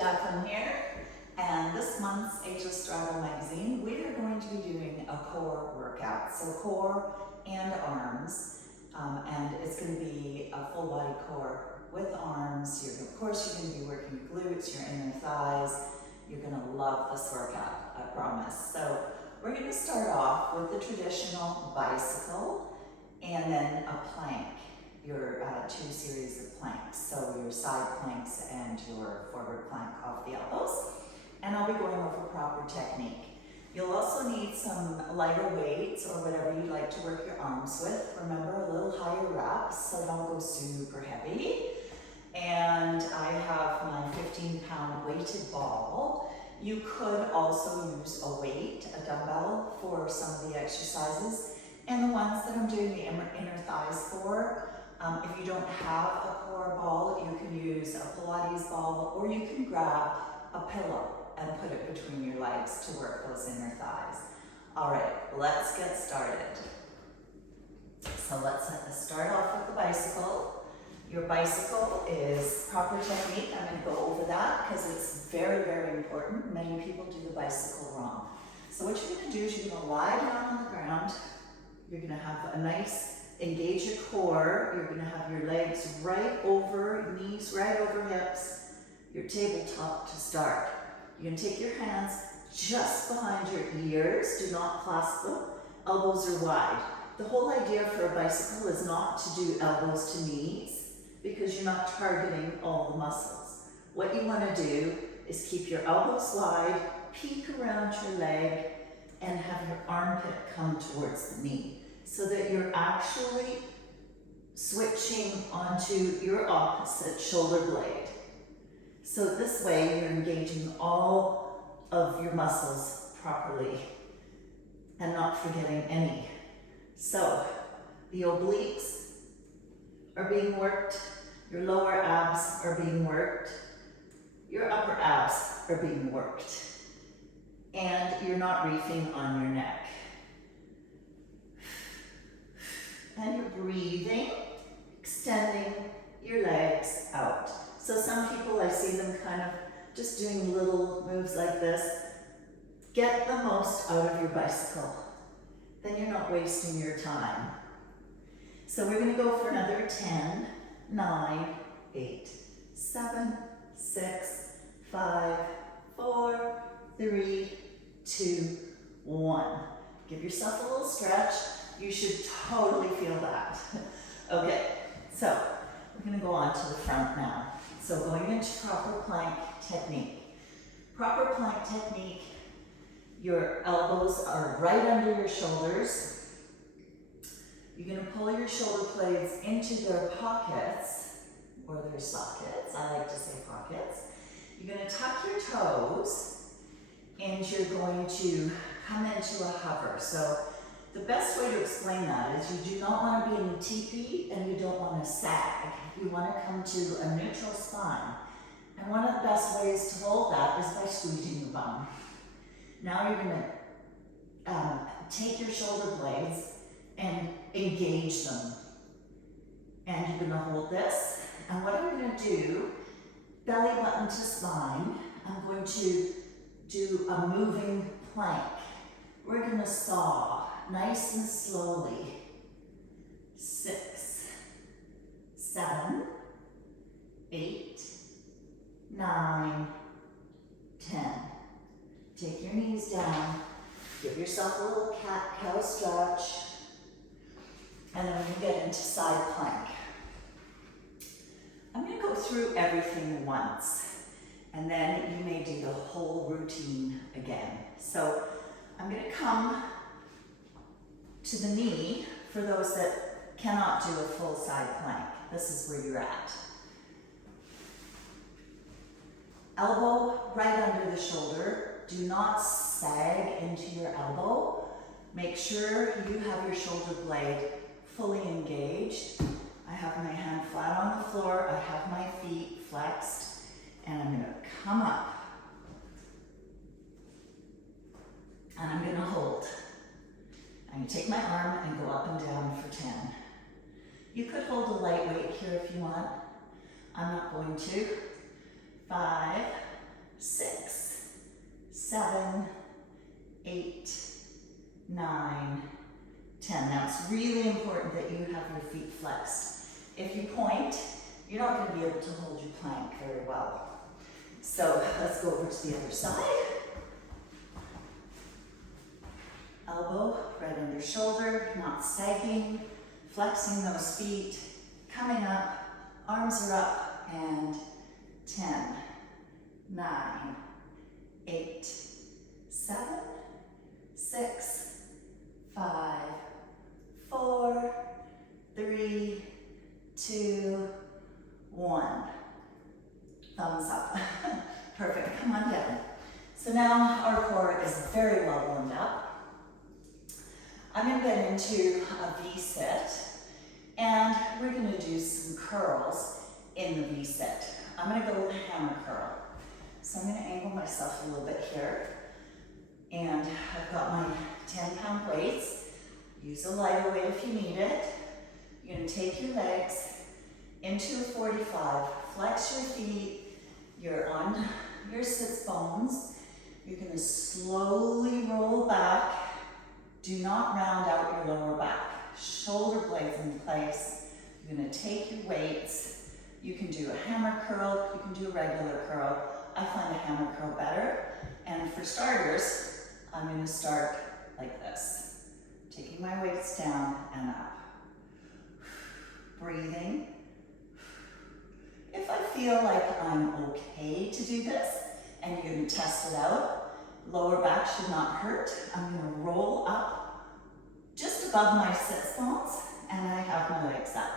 Jacqueline here, and this month's Ageless Straddle magazine, we are going to be doing a core workout. So core and arms, and it's going to be a full body core with arms. Of course, you're going to be working your glutes, your inner thighs. You're going to love this workout, I promise. So we're going to start off with the traditional bicycle and then a plank. Your two series of planks, so your side planks and your forward plank off the elbows. And I'll be going over proper technique. You'll also need some lighter weights or whatever you like to work your arms with. Remember, a little higher reps, so don't go super heavy. And I have my 15-pound weighted ball. You could also use a weight, a dumbbell, for some of the exercises. And the ones that I'm doing the inner thighs for, if you don't have a core ball, you can use a Pilates ball, or you can grab a pillow and put it between your legs to work those inner thighs. All right, let's get started. So let's start off with the bicycle. Your bicycle is proper technique. I'm going to go over that because it's very, very important. Many people do the bicycle wrong. So what you're going to do is you're going to lie down on the ground. You're going to have a nice engage your core. You're going to have your legs right over, knees right over hips, your tabletop to start. You're going to take your hands just behind your ears. Do not clasp them. Elbows are wide. The whole idea for a bicycle is not to do elbows to knees because you're not targeting all the muscles. What you want to do is keep your elbows wide, peek around your leg, and have your armpit come towards the knee, so that you're actually switching onto your opposite shoulder blade. So this way you're engaging all of your muscles properly and not forgetting any. So the obliques are being worked, your lower abs are being worked, your upper abs are being worked, and you're not reefing on your neck. And you're breathing, extending your legs out. So some people, I see them kind of just doing little moves like this. Get the most out of your bicycle. Then you're not wasting your time. So we're going to go for another 10, 9, 8, 7, 6, 5, 4, 3, 2, 1. Give yourself a little stretch. You should totally feel that. Okay, so we're going to go on to the front now. So going into proper plank technique. Proper plank technique, your elbows are right under your shoulders. You're going to pull your shoulder blades into their pockets, or their sockets. I like to say pockets. You're going to tuck your toes, and you're going to come into a hover. So the best way to explain that is you do not want to be in a teepee and you don't want to sag. You want to come to a neutral spine. And one of the best ways to hold that is by squeezing your bum. Now you're going to take your shoulder blades and engage them. And you're going to hold this. And what I'm going to do, belly button to spine, I'm going to do a moving plank. We're going to saw nice and slowly. 6, 7, 8, 9, 10. Take your knees down. Give yourself a little cat-cow stretch. And then we're going to get into side plank. I'm going to go through everything once. And then you may do the whole routine again. So I'm going to come to the knee for those that cannot do a full side plank. This is where you're at. Elbow right under the shoulder. Do not sag into your elbow. Make sure you have your shoulder blade fully engaged. I have my hand flat on the floor. I have my feet flexed. And I'm going to come up. And I'm going to hold. I'm going to take my arm and go up and down for 10. You could hold a light weight here if you want. I'm not going to. 5, 6, 7, 8, 9, 10. Now it's really important that you have your feet flexed. If you point, you're not going to be able to hold your plank very well. So let's go over to the other side. Elbow right under shoulder, not sagging, flexing those feet, coming up, arms are up, and 10, 9, 8, 7, 6, 5, 4, 3, 2, 1. Thumbs up. Perfect, come on down. So now our core is very well warmed up. I'm going to get into a V-sit, and we're going to do some curls in the V-sit. I'm going to go with a hammer curl. So I'm going to angle myself a little bit here, and I've got my 10-pound weights. Use a lighter weight if you need it. You're going to take your legs into a 45, flex your feet, you're on your sits bones. You're going to slowly roll back. Do not round out your lower back. Shoulder blades in place. You're going to take your weights. You can do a hammer curl, you can do a regular curl. I find a hammer curl better. And for starters, I'm going to start like this. Taking my weights down and up. Breathing. If I feel like I'm okay to do this, and you're going to test it out, lower back should not hurt. I'm going to roll up just above my sits bones, and I have my legs up.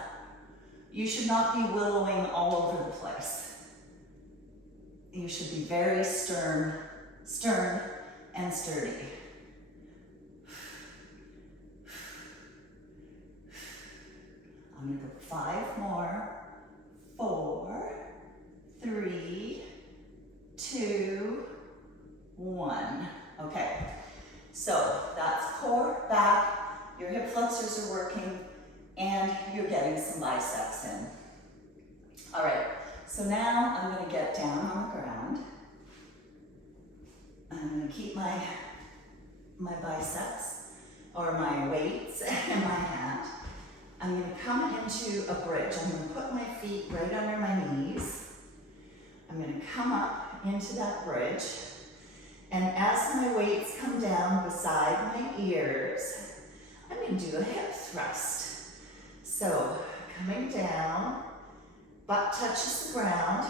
You should not be willowing all over the place. You should be very stern and sturdy. I'm going to go 5 more. 4, 3, 2, 1. Okay, so that's core, back, your hip flexors are working, and you're getting some biceps in. All right, so now I'm going to get down on the ground. I'm going to keep my biceps, or my weights in my hand. I'm going to come into a bridge. I'm going to put my feet right under my knees. I'm going to come up into that bridge. And as my weights come down beside my ears, I'm going to do a hip thrust. So coming down, butt touches the ground.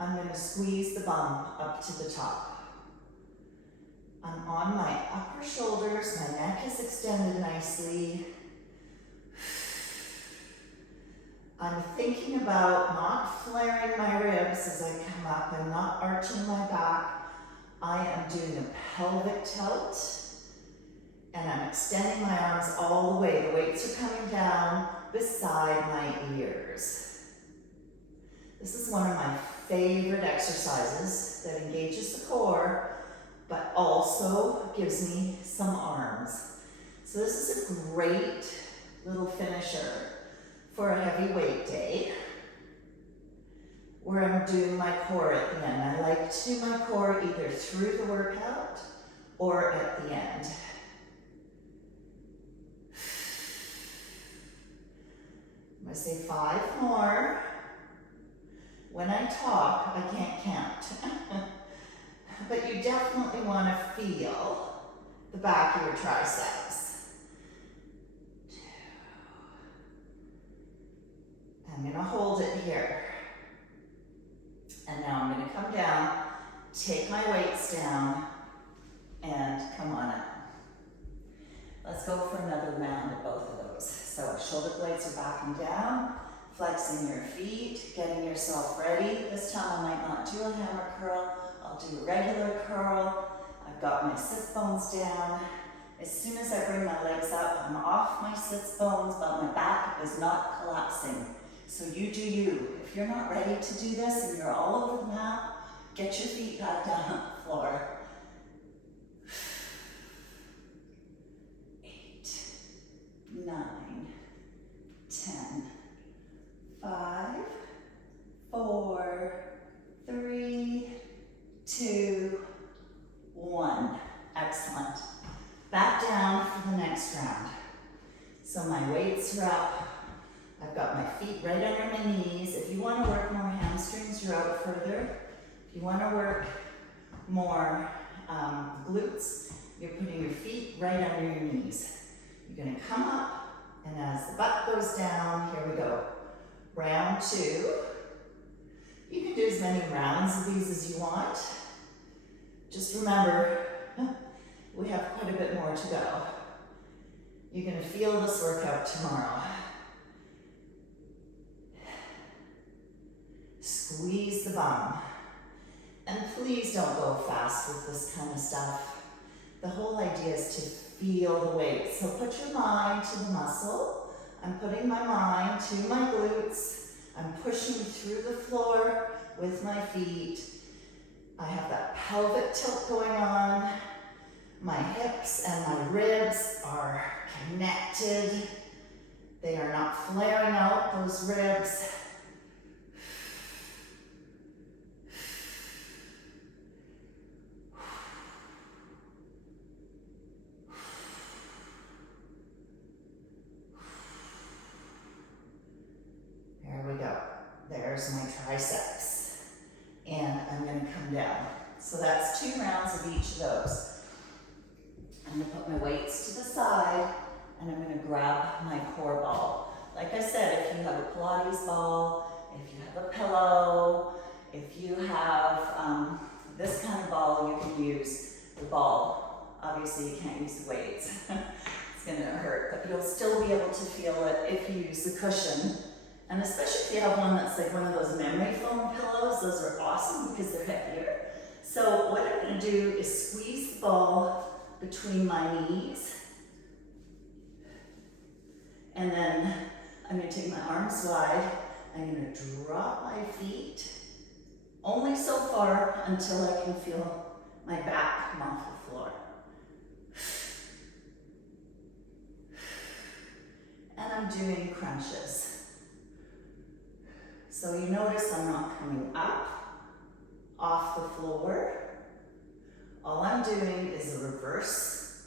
I'm going to squeeze the bum up to the top. I'm on my upper shoulders. My neck is extended nicely. I'm thinking about not flaring my ribs as I come up. I'm not arching my back. I am doing a pelvic tilt, and I'm extending my arms all the way. The weights are coming down beside my ears. This is one of my favorite exercises that engages the core, but also gives me some arms. So this is a great little finisher for a heavy weight day, where I'm doing my core at the end. I like to do my core either through the workout or at the end. I'm going to say 5 more. When I talk, I can't count. But you definitely want to feel the back of your triceps. I'm going to hold it here. And now I'm going to come down, take my weights down, and come on up. Let's go for another round of both of those. So shoulder blades are backing down, flexing your feet, getting yourself ready. This time I might not do a hammer curl, I'll do a regular curl. I've got my sits bones down. As soon as I bring my legs up, I'm off my sits bones, but my back is not collapsing. So you do you. If you're not ready to do this and you're all over the map, get your feet back down on the floor. 8, 9, 10, 5, 4, 3, 2, 1. Excellent. Back down for the next round. So my weights are up. I've got my feet right under my knees. If you want to work more hamstrings, you're out further. If you want to work more glutes, you're putting your feet right under your knees. You're going to come up, and as the butt goes down, here we go. Round 2. You can do as many rounds of these as you want. Just remember, we have quite a bit more to go. You're going to feel this workout tomorrow. Squeeze the bum. And please don't go fast with this kind of stuff. The whole idea is to feel the weight. So put your mind to the muscle. I'm putting my mind to my glutes. I'm pushing through the floor with my feet. I have that pelvic tilt going on. My hips and my ribs are connected. They are not flaring out, those ribs. There we go. There's my triceps. And I'm going to come down. So that's 2 rounds of each of those. I'm going to put my weights to the side, and I'm going to grab my core ball. Like I said, if you have a Pilates ball, if you have a pillow, if you have this kind of ball, you can use the ball. Obviously, you can't use the weights. It's going to hurt, but you'll still be able to feel it if you use the cushion. And especially if you have one that's like one of those memory foam pillows, those are awesome because they're heavier. So what I'm going to do is squeeze the ball between my knees. And then I'm going to take my arms wide. I'm going to drop my feet only so far until I can feel my back come off the floor. And I'm doing crunches. So you notice I'm not coming up off the floor. All I'm doing is a reverse.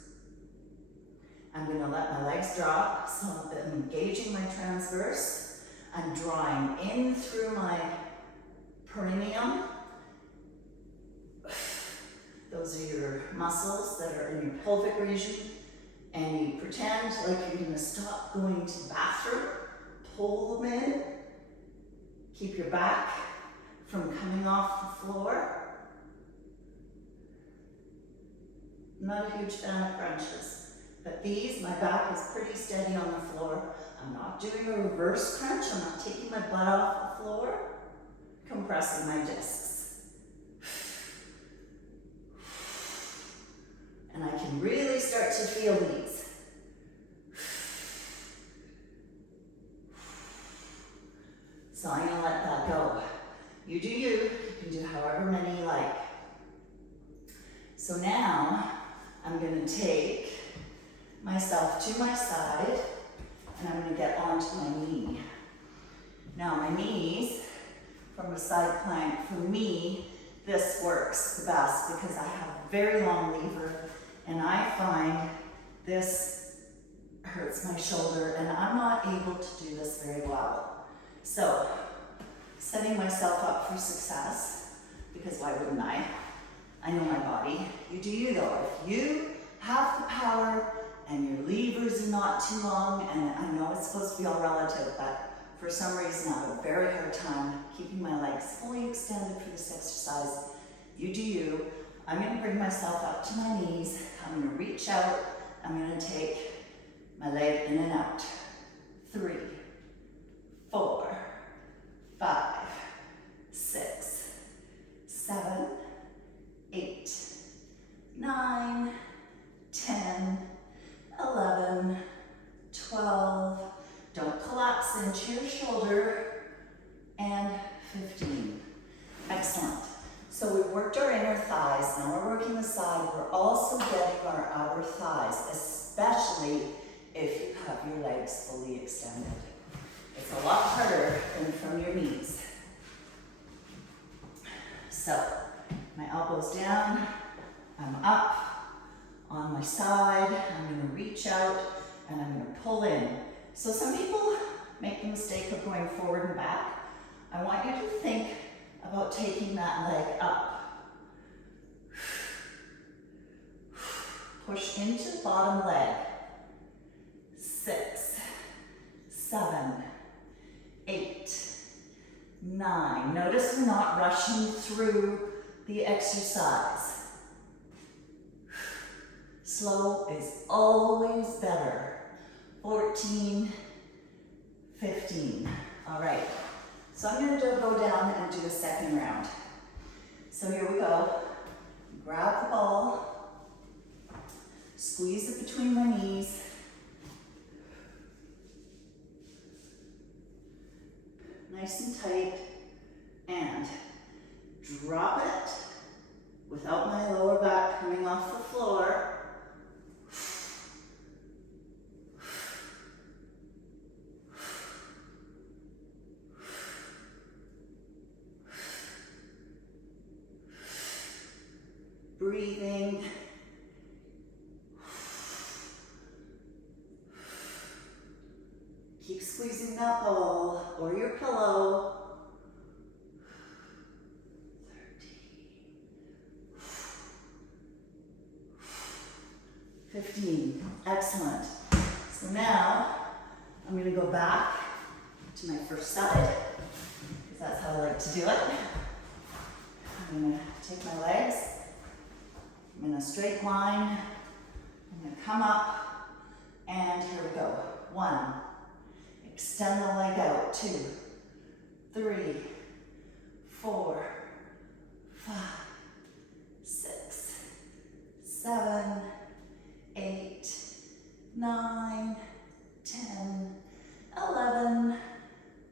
I'm going to let my legs drop so that I'm engaging my transverse. I'm drawing in through my perineum. Those are your muscles that are in your pelvic region. And you pretend like you're going to stop going to the bathroom. Pull them in. Keep your back from coming off the floor. I'm not a huge fan of crunches, but these, my back is pretty steady on the floor. I'm not doing a reverse crunch. I'm not taking my butt off the floor. Compressing my discs. And I can really start to feel these. So I'm gonna let that go. You do you. You can do however many you like. So now, I'm going to take myself to my side, and I'm going to get onto my knee. Now my knees, from a side plank, for me, this works the best because I have a very long lever, and I find this hurts my shoulder, and I'm not able to do this very well. So, setting myself up for success, because why wouldn't I? I know my body. You do you though. If you have the power and your levers are not too long, and I know it's supposed to be all relative, but for some reason I have a very hard time keeping my legs fully extended for this exercise. You do you. I'm going to bring myself up to my knees. I'm going to reach out. I'm going to take my leg in and out. 3, 4, 5, 6, 7, 8, 9, 10, 11, 12, don't collapse into your shoulder, and 15. Excellent. So we've worked our inner thighs, now we're working the side. We're also getting our outer thighs, especially if you have your legs fully extended. It's a lot harder than from your knees. So, my Elbows down, I'm up, on my side, I'm gonna reach out, and I'm gonna pull in. So some people make the mistake of going forward and back. I want you to think about taking that leg up. Push into the bottom leg. 6, 7, 8, 9. Notice we're not rushing through the exercise. Slow is always better. 14, 15. All right. So I'm going to go down and do a second round. So here we go. Grab the ball. Squeeze it between my knees. Nice and tight. And drop it without my lower back coming off the floor. Breathing. Keep squeezing that ball or your pillow. 13. 15. Excellent. So now I'm going to go back to my first side because that's how I like to do it. I'm going to take my legs. I'm in a straight line. I'm going to come up, and here we go. 1, extend the leg out. 2, 3, 4, 5, 6, 7, 8, 9, 10, 11,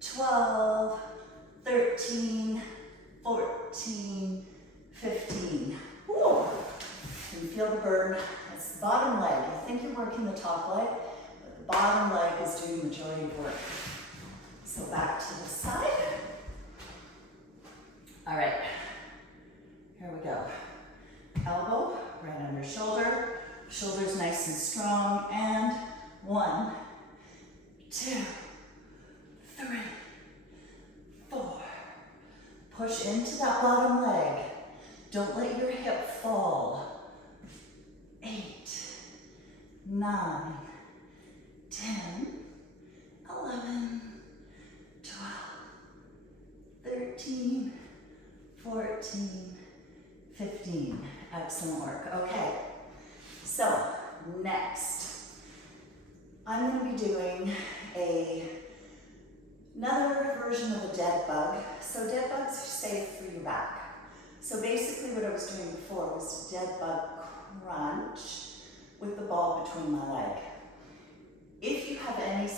12, 13, 14, 15. Woo! You can feel the burn. It's the bottom leg. You think you're working the top leg, but the bottom leg is doing the majority of work. So back to the side. All right, here we go. Elbow right under shoulder. Shoulders nice and strong. And 1, 2, 3, 4. Push into that bottom leg. Don't let your hip fall. 8, 9, 10, 11, 12, 13, 14, 15. Excellent work. Okay, so next, I'm going to be doing another version of a dead bug. So dead bugs are safe for your back. So basically what I was doing before was a dead bug crunch with the ball between my leg. If you have any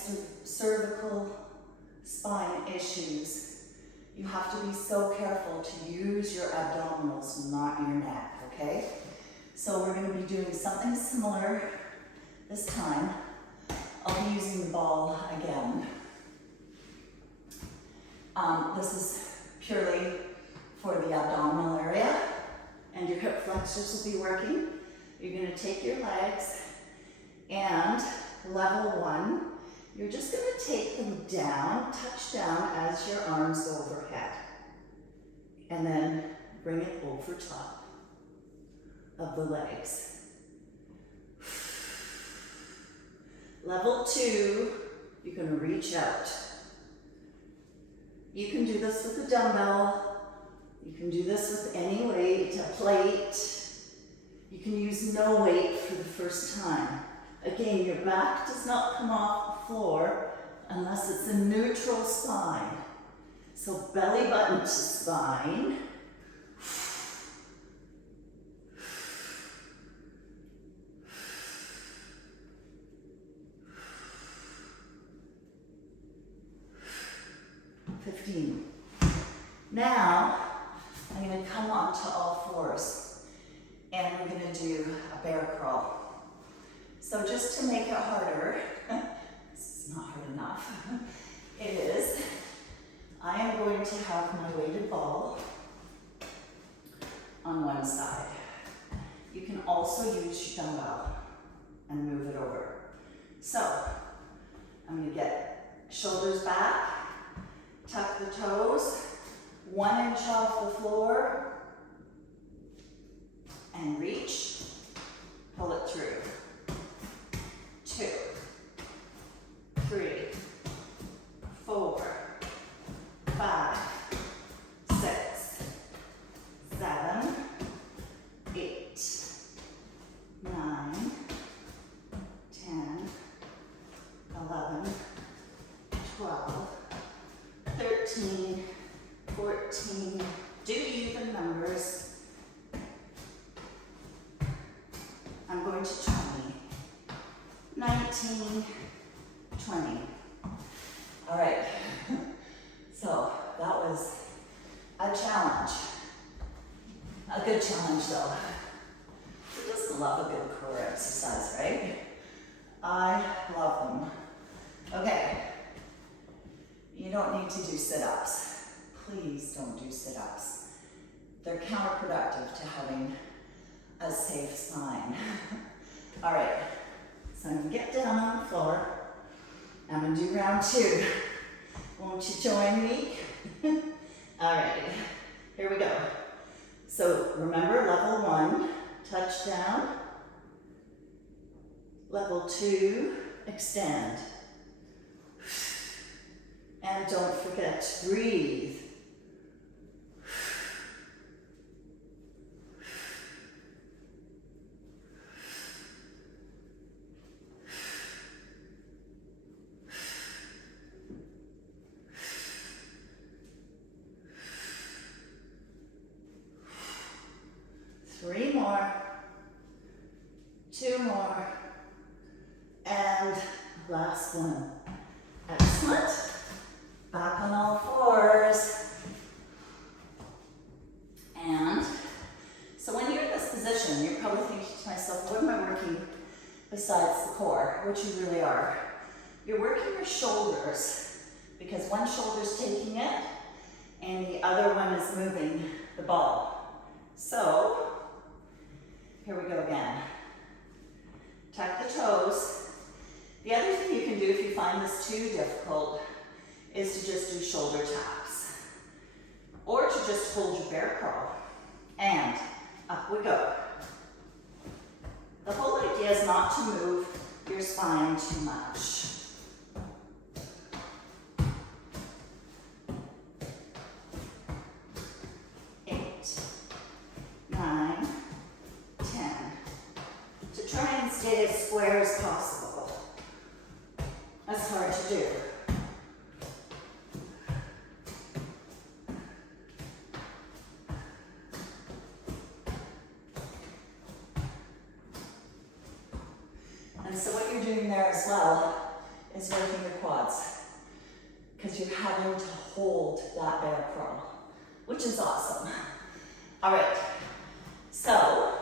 cervical spine issues, you have to be so careful to use your abdominals, not your neck, okay? So we're going to be doing something similar this time. I'll be using the ball again. This is purely for the abdominal area, and your hip flexors will be working. You're going to take your legs, and level 1, you're just going to take them down, touch down as your arms go overhead, and then bring it over top of the legs. Level 2, you're going to reach out. You can do this with a dumbbell. You can do this with any weight, a plate. You can use no weight for the first time. Again, your back does not come off the floor unless it's a neutral spine. So belly button to spine. Now, I'm going to come onto all fours, and we're going to do a bear crawl. So just to make it harder, it's not hard enough, it is, I am going to have my weighted ball on one one side. You can also use your dumbbell and move it over. So, I'm going to get shoulders back, tuck the toes, 1 inch off the floor, and reach, pull it through. 2, 3, 4, 5, 6, 7, 8, 9, 10, 11, 12, 13, 14, do even numbers. I'm going to 20, 19, 20. All right, so that was a challenge. A good challenge though. Who doesn't love a good core exercise, right? I love them. Okay, you don't need to do sit-ups. Please don't do sit-ups. They're counterproductive to having a safe spine. All right, so I'm gonna get down on the floor. I'm gonna do round 2. Won't you join me? All right, here we go. So remember, level 1, touch down. Level 2, extend. And don't forget to breathe. Three more, 2 more, and last one. Excellent. Back on all fours. And so when you're in this position, you're probably thinking to myself, what am I working besides the core? Which you really are. You're working your shoulders because one shoulder's taking it and the other one is moving the ball. So, here we go again. Tuck the toes. The other thing you can do if you find this too difficult is to just do shoulder taps. Or to just hold your bear crawl. And up we go. The whole idea is not to move your spine too much. Stay as square as possible. That's hard to do. And so what you're doing there as well is working your quads because you're having to hold that bear crawl, which is awesome. All right, so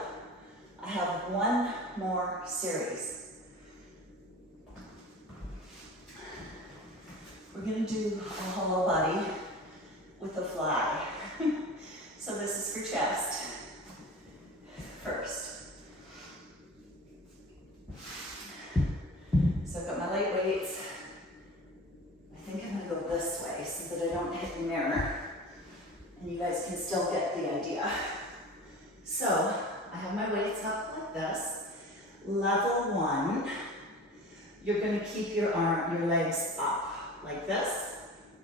I have one more series. We're going to do a hollow body with a fly. So this is for chest first. So I've got my light weights. I think I'm going to go this way so that I don't hit the mirror and you guys can still get the idea. So I have my weights up like this. Level 1, you're going to keep your legs up like this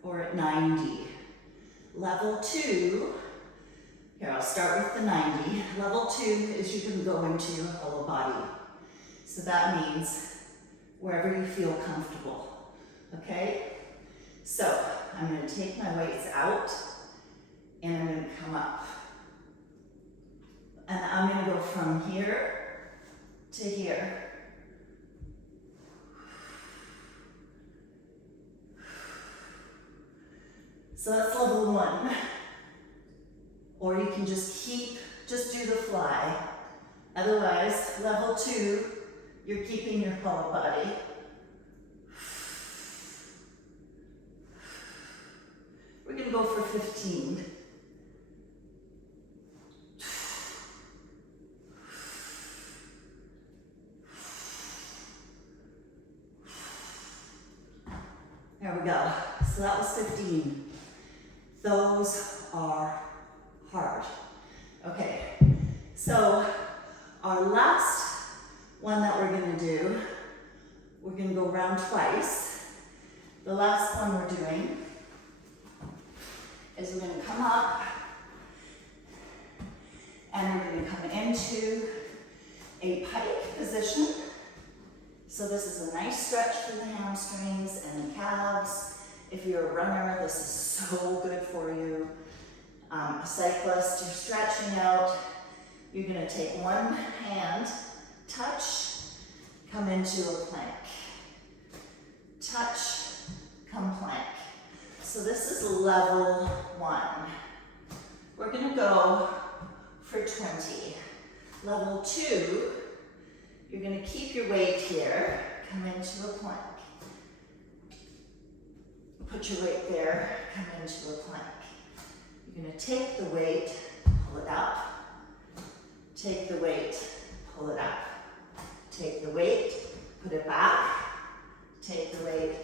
or at 90. Level 2, here I'll start with the 90. Level 2 is you can go into your whole body. So that means wherever you feel comfortable, okay? So I'm going to take my weights out and I'm going to come up. And I'm going to go from here to here. So that's level 1. Or you can just do the fly. Otherwise, level 2, you're keeping your whole body. We're going to go for 15. we go. So that was 15. Those are hard. Okay, so our last one that we're gonna do, we're gonna go around twice. The last one we're doing is we're gonna come up and we're gonna come into a pike position. So this is a nice stretch for the hamstrings and the calves. If you're a runner, this is so good for you. A cyclist, you're stretching out. You're gonna take one hand, touch, come into a plank. Touch, come plank. So this is level 1. We're gonna go for 20. Level 2, you're gonna keep your weight here, come into a plank. Put your weight there, come into a plank. You're gonna take the weight, pull it up. Take the weight, pull it up. Take the weight, put it back. Take the weight,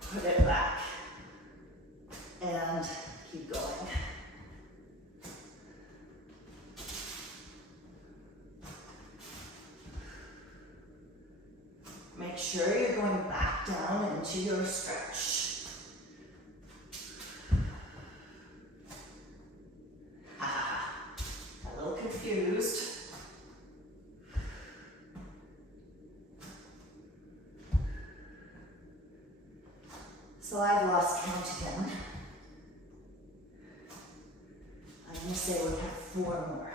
put it back. And keep going. Make sure you're going back down into your stretch. A little confused. So I've lost count again. I'm going to say we have 4 more.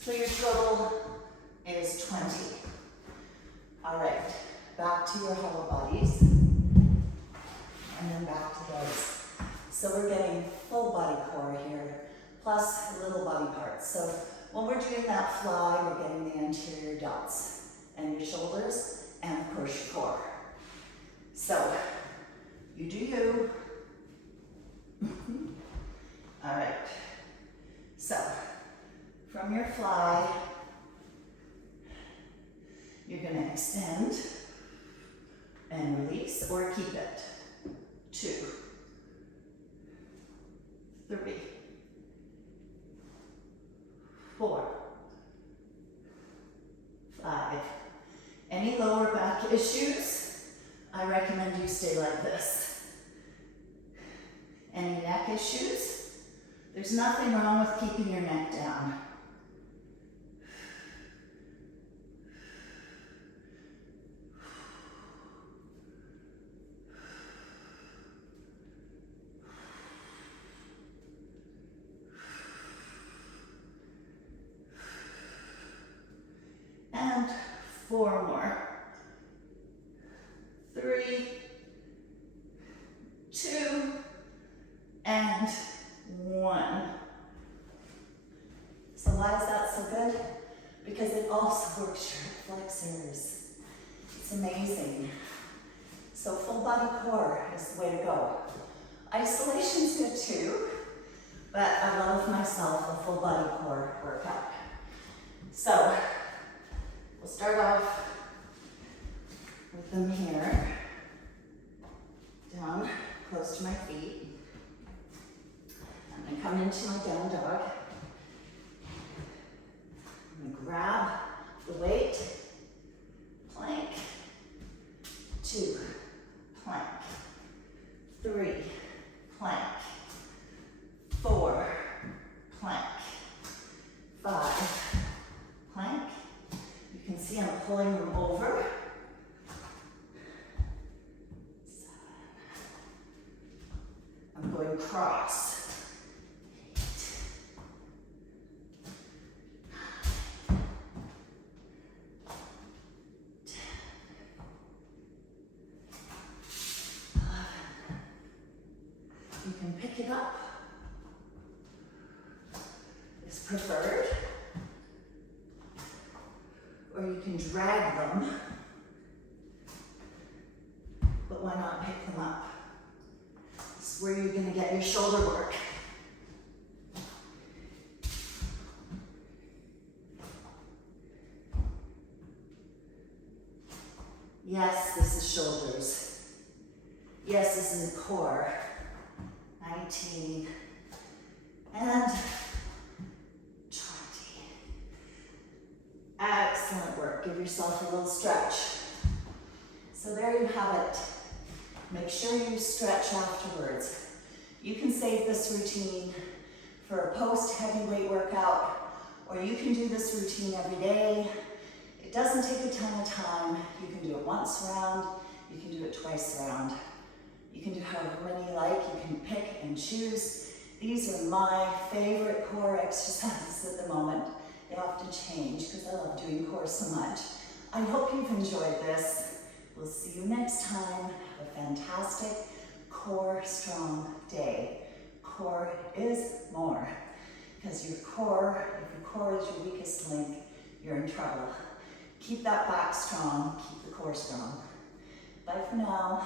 So your total is 20. All right, back to your hollow bodies, and then back to those. So we're getting full body core here, plus little body parts. So when we're doing that fly, we're getting the anterior delts and your shoulders, and of course your core. So you do you. All right. So from your fly, you're going to extend and release or keep it. 2, 3, 4, 5. Any lower back issues, I recommend you stay like this. Any neck issues, there's nothing wrong with keeping your neck down. And 4 more. 3, 2, and 1. So why is that so good? Because it also works your flexors. It's amazing. So full body core is the way to go. Isolation's good too, but I love myself a full body core workout. So we'll start off with them here, down close to my feet. I'm going to come into my down dog. I'm going to grab the weight, plank, 2, plank, 3, plank, 4, plank, 5, plank. You can see I'm pulling them over. 7. I'm going cross. 8, 10. You can pick it up. It's preferred. Or you can drag them. But why not pick them up? This is where you're going to get your shoulder work. Yes, this is shoulders. Yes, this is the core. 19 and 20. Excellent work. Give yourself a little stretch. So there you have it. Make sure you stretch afterwards. You can save this routine for a post-heavyweight workout, or you can do this routine every day. It doesn't take a ton of time. You can do it once around, you can do it twice around. You can do however many you like, you can pick and choose. These are my favorite core exercises at the moment. They often change because I love doing core so much. I hope you've enjoyed this. We'll see you next time. Have a fantastic core strong day. Core is more. Because your core, if your core is your weakest link, you're in trouble. Keep that back strong, keep the core strong. Bye for now.